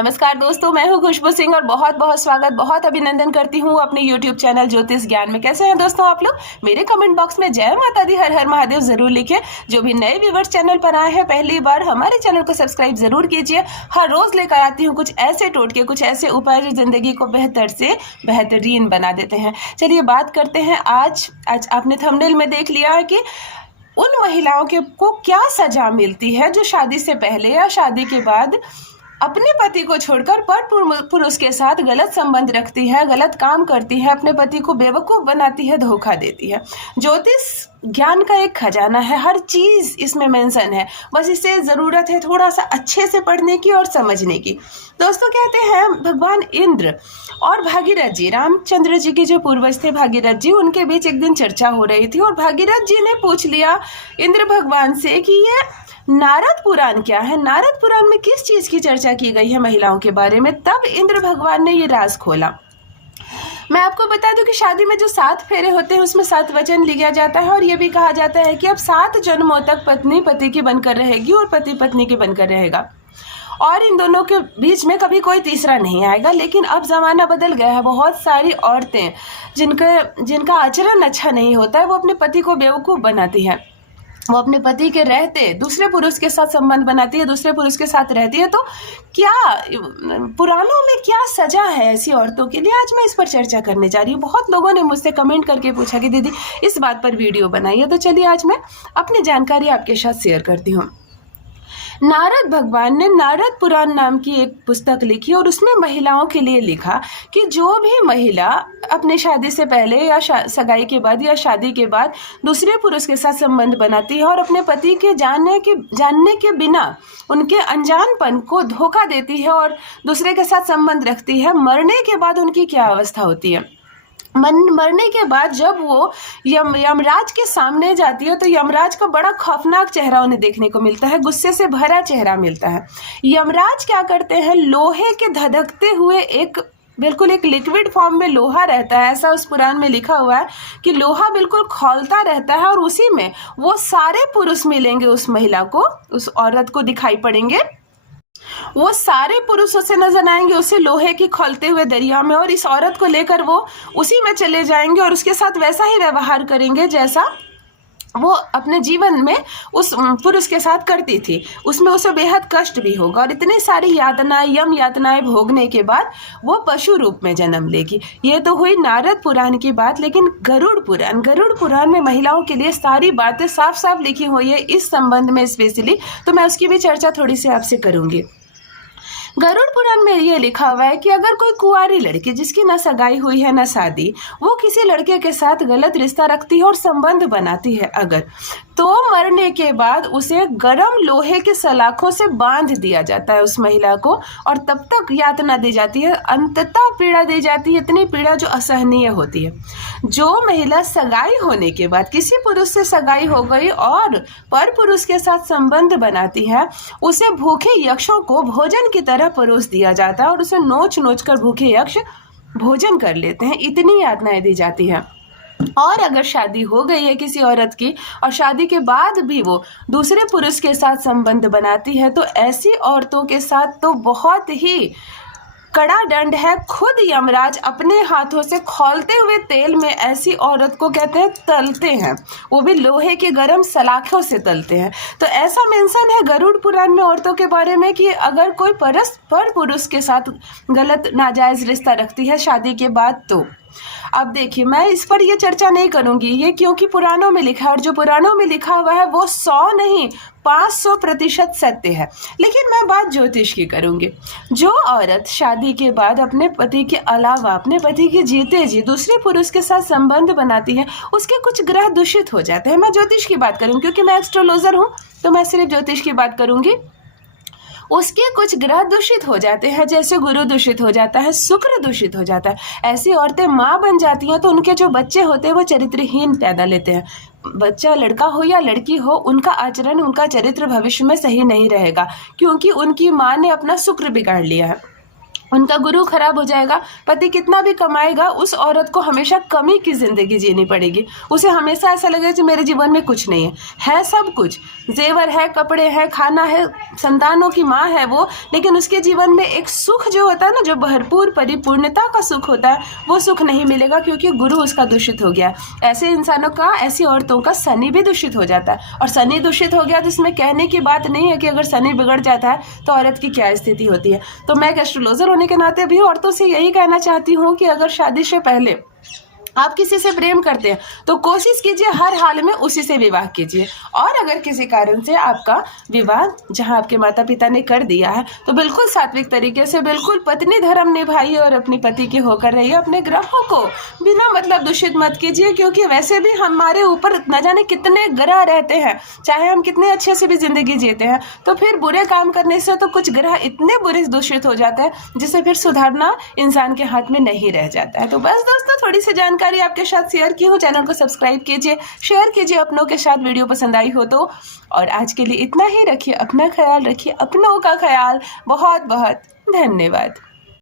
नमस्कार दोस्तों, मैं हूं खुशबू सिंह और बहुत बहुत स्वागत, बहुत अभिनंदन करती हूं अपने YouTube चैनल ज्योतिष ज्ञान में। कैसे हैं दोस्तों आप लोग? मेरे कमेंट बॉक्स में जय माता दी, हर हर महादेव जरूर लिखें। जो भी नए व्यूवर्स चैनल पर आए हैं पहली बार, हमारे चैनल को सब्सक्राइब जरूर कीजिए। हर रोज लेकर आती हूँ कुछ ऐसे टोटके, कुछ ऐसे उपाय जो जिंदगी को बेहतर से बेहतरीन बना देते हैं। चलिए बात करते हैं। आज आपने थंबनेल में देख लिया है कि उन महिलाओं को क्या सजा मिलती है जो शादी से पहले या शादी के बाद अपने पति को छोड़कर पर पुरुष के साथ गलत संबंध रखती है, गलत काम करती है, अपने पति को बेवकूफ़ बनाती है, धोखा देती है। ज्योतिष ज्ञान का एक खजाना है, हर चीज़ इसमें मेंशन है। बस इसे ज़रूरत है थोड़ा सा अच्छे से पढ़ने की और समझने की। दोस्तों, कहते हैं भगवान इंद्र और भागीरथ जी, रामचंद्र जी के जो पूर्वज थे भागीरथ जी, उनके बीच एक दिन चर्चा हो रही थी और भागीरथ जी ने पूछ लिया इंद्र भगवान से कि ये नारद पुराण क्या है, नारद पुराण में किस चीज की चर्चा की गई है महिलाओं के बारे में। तब इंद्र भगवान ने ये राज खोला। मैं आपको बता दूं कि शादी में जो 7 फेरे होते हैं उसमें 7 वचन लिया जाता है और ये भी कहा जाता है कि अब 7 जन्मों तक पत्नी पति की बनकर रहेगी और पति पत्नी की बनकर रहेगा और इन दोनों के बीच में कभी कोई तीसरा नहीं आएगा। लेकिन अब ज़माना बदल गया है। बहुत सारी औरतें जिनका आचरण अच्छा नहीं होता है, वो अपने पति को बेवकूफ़ बनाती है। वो अपने पति के रहते दूसरे पुरुष के साथ संबंध बनाती है, दूसरे पुरुष के साथ रहती है। तो क्या पुराणों में क्या सजा है ऐसी औरतों के लिए, आज मैं इस पर चर्चा करने जा रही हूँ। बहुत लोगों ने मुझसे कमेंट करके पूछा कि दीदी इस बात पर वीडियो बनाइए, तो चलिए आज मैं अपनी जानकारी आपके साथ शेयर करती हूँ। नारद भगवान ने नारद पुराण नाम की एक पुस्तक लिखी और उसमें महिलाओं के लिए लिखा कि जो भी महिला अपने शादी से पहले या सगाई के बाद या शादी के बाद दूसरे पुरुष के साथ संबंध बनाती है और अपने पति के जानने के बिना उनके अनजानपन को धोखा देती है और दूसरे के साथ संबंध रखती है, मरने के बाद उनकी क्या अवस्था होती है। मरने के बाद जब वो यमराज के सामने जाती है तो यमराज का बड़ा खौफनाक चेहरा उन्हें देखने को मिलता है, गुस्से से भरा चेहरा मिलता है। यमराज क्या करते हैं, लोहे के धधकते हुए बिल्कुल एक लिक्विड फॉर्म में लोहा रहता है, ऐसा उस पुराण में लिखा हुआ है कि लोहा बिल्कुल खौलता रहता है और उसी में वो सारे पुरुष मिलेंगे उस महिला को, उस औरत को दिखाई पड़ेंगे। वो सारे पुरुष उसे नजर आएंगे उसे लोहे की खौलते हुए दरिया में, और इस औरत को लेकर वो उसी में चले जाएंगे और उसके साथ वैसा ही व्यवहार करेंगे जैसा वो अपने जीवन में उस पुरुष के साथ करती थी। उसमें उसे बेहद कष्ट भी होगा और इतनी सारी यातनाएं, यम यातनाएं भोगने के बाद वो पशु रूप में जन्म लेगी। ये तो हुई नारद पुराण की बात। लेकिन गरुड़ पुराण में महिलाओं के लिए सारी बातें साफ साफ लिखी हुई है इस संबंध में स्पेशली, तो मैं उसकी भी चर्चा थोड़ी सी आपसे करूंगी। गरुड़ पुराण में ये लिखा हुआ है कि अगर कोई कुंवारी लड़की जिसकी न सगाई हुई है न शादी, वो किसी लड़के के साथ गलत रिश्ता रखती है और संबंध बनाती है अगर, तो मरने के बाद उसे गरम लोहे के सलाखों से बांध दिया जाता है उस महिला को, और तब तक यातना दी जाती है, अंततः पीड़ा दी जाती है, इतनी पीड़ा जो असहनीय होती है। जो महिला सगाई होने के बाद किसी पुरुष से सगाई हो गई और पर पुरुष के साथ संबंध बनाती है, उसे भूखे यक्षों को भोजन की तरह परोस दिया जाता है और उसे नोच नोच कर भूखे यक्ष भोजन कर लेते हैं। इतनी यातनाएं दी जाती है। और अगर शादी हो गई है किसी औरत की और शादी के बाद भी वो दूसरे पुरुष के साथ संबंध बनाती है, तो ऐसी औरतों के साथ तो बहुत ही कड़ा दंड है। खुद यमराज अपने हाथों से खौलते हुए तेल में ऐसी औरत को कहते हैं तलते हैं, वो भी लोहे के गरम सलाखों से तलते हैं। तो ऐसा मेंशन है गरुड़ पुराण में औरतों के बारे में कि अगर कोई पर पुरुष के साथ गलत नाजायज रिश्ता रखती है शादी के बाद, तो अब देखिए मैं इस पर ये चर्चा नहीं करूंगी, ये क्योंकि पुराणों में लिखा है और जो पुराणों में लिखा हुआ है वो 100 नहीं 500% सत्य है। लेकिन मैं बात ज्योतिष की करूंगी। जो औरत शादी के बाद अपने पति के अलावा अपने पति के जीते जी दूसरे पुरुष के साथ संबंध बनाती है, उसके कुछ ग्रह दूषित हो जाते हैं। मैं ज्योतिष की बात करूंगी क्योंकि मैं एस्ट्रोलॉजर हूँ, तो मैं सिर्फ ज्योतिष की बात करूंगी। उसके कुछ ग्रह दूषित हो जाते हैं, जैसे गुरु दूषित हो जाता है, शुक्र दूषित हो जाता है। ऐसी औरतें माँ बन जाती हैं तो उनके जो बच्चे होते हैं वो चरित्रहीन पैदा लेते हैं। बच्चा लड़का हो या लड़की हो, उनका आचरण, उनका चरित्र भविष्य में सही नहीं रहेगा क्योंकि उनकी माँ ने अपना शुक्र बिगाड़ लिया है। उनका गुरु खराब हो जाएगा। पति कितना भी कमाएगा, उस औरत को हमेशा कमी की जिंदगी जीनी पड़ेगी। उसे हमेशा ऐसा लगेगा कि मेरे जीवन में कुछ नहीं है सब कुछ। जेवर है, कपड़े हैं, खाना है, संतानों की माँ है वो, लेकिन उसके जीवन में एक सुख जो होता है ना, जो भरपूर परिपूर्णता का सुख होता है, वो सुख नहीं मिलेगा क्योंकि गुरु उसका दूषित हो गया। ऐसे इंसानों का, ऐसी औरतों का शनि भी दूषित हो जाता है, और शनि दूषित हो गया तो इसमें कहने की बात नहीं है कि अगर शनि बिगड़ जाता है तो औरत की क्या स्थिति होती है। तो मैं एक एस्ट्रोलॉजर होने के नाते भी औरतों से यही कहना चाहती हूँ कि अगर शादी से पहले आप किसी से प्रेम करते हैं तो कोशिश कीजिए हर हाल में उसी से विवाह कीजिए, और अगर किसी कारण से आपका विवाह जहां आपके माता पिता ने कर दिया है तो बिल्कुल सात्विक तरीके से, बिल्कुल पत्नी धर्म निभाइए और अपनी पति की होकर रहिए। अपने ग्रहों को बिना मतलब दूषित मत कीजिए, क्योंकि वैसे भी हमारे ऊपर न जाने कितने ग्रह रहते हैं, चाहे हम कितने अच्छे से भी जिंदगी जीते हैं, तो फिर बुरे काम करने से तो कुछ ग्रह इतने बुरे दूषित हो जाते हैं जिसे फिर सुधारना इंसान के हाथ में नहीं रह जाता है। तो बस दोस्तों, थोड़ी सी जानकारी आपके साथ शेयर की हूँ। चैनल को सब्सक्राइब कीजिए, शेयर कीजिए अपनों के साथ, वीडियो पसंद आई हो तो। और आज के लिए इतना ही, रखिए अपना ख्याल, रखिए अपनों का ख्याल। बहुत बहुत धन्यवाद।